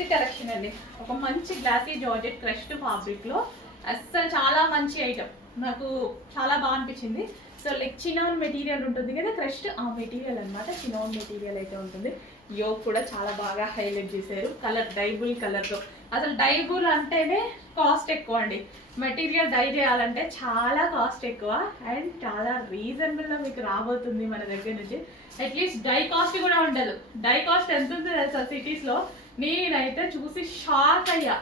Next collection అండి, ఒక మంచి గ్లాసీ జార్జెట్ క్రష్డ్ ఫ్యాబ్రిక్లో అస్సలు చాలా మంచి ఐటమ్, నాకు చాలా బాగా అనిపించింది. సో లైక్ చినాన్ మెటీరియల్ ఉంటుంది కదా క్రష్డ్, ఆ మెటీరియల్ అనమాట, చినాన్ మెటీరియల్ అయితే ఉంటుంది. యోగ్ కూడా చాలా బాగా హైలైట్ చేశారు, కలర్ డైబుల్ కలర్తో. అసలు డైబుల్ అంటేనే కాస్ట్ ఎక్కువ అండి, మెటీరియల్ డై చేయాలంటే చాలా కాస్ట్ ఎక్కువ అండ్ చాలా రీజనబుల్గా మీకు రాబోతుంది మన దగ్గర నుంచి. అట్లీస్ట్ డై కాస్ట్ కూడా ఉండదు. డై కాస్ట్ ఎంత ఉంది తెలుసా సిటీస్లో? నేనైతే చూసి షాక్ అయ్యా.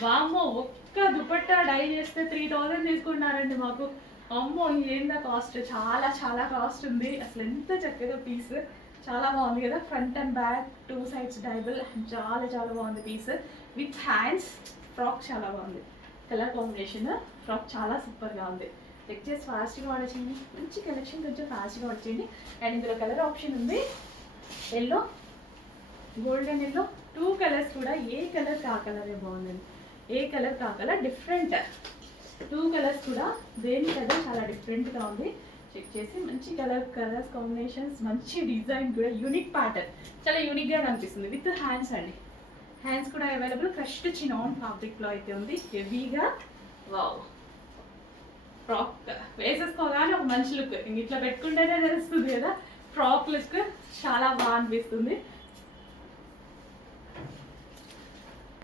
వామ్మో, ఒక్క దుపట్టా డై చేస్తే 3000 తీసుకున్నారండి మాకు. అమ్మో ఏందా కాస్ట్, చాలా చాలా కాస్ట్ ఉంది. అసలు ఎంత చక్కగా పీస్, చాలా బాగుంది కదా. ఫ్రంట్ అండ్ బ్యాక్ 2 సైడ్స్ డైబుల్, చాలా చాలా బాగుంది పీస్ విత్ హ్యాండ్స్. ఫ్రాక్ చాలా బాగుంది, కలర్ కాంబినేషన్ ఫ్రాక్ చాలా సూపర్గా ఉంది. చెక్ చేసి ఫాస్ట్గా వాడేయండి, మంచి కలెక్షన్, కొంచెం ఫాస్ట్గా వచ్చేయండి. అండ్ ఇందులో కలర్ ఆప్షన్ ఉంది, ఎల్లో, గోల్డెన్ ఎల్లో, 2 కలర్స్ కూడా. ఏ కలర్ కా కలరే బాగుందండి, ఏ కలర్ కా కలర్ డిఫరెంట్. 2 కలర్స్ కూడా దేని కలర్ చాలా డిఫరెంట్గా ఉంది. చెక్ చేసి మంచి కలర్స్ కాంబినేషన్స్, మంచి డిజైన్ కూడా, యూనిక్ ప్యాటర్న్, చాలా యూనిక్గా కనిపిస్తుంది. విత్ హ్యాండ్స్ అండి, హ్యాండ్స్ కూడా అవైలబుల్. క్రష్డ్ చినాన్ ఫ్యాబ్రిక్లో అయితే ఉంది, హెవీగా. వావ్, ఫ్రాక్ వేసేసుకోగానే ఒక మంచి లుక్, ఇట్లా పెట్టుకుంటేనే తెలుస్తుంది కదా ఫ్రాక్ లుక్, చాలా బాగా అనిపిస్తుంది.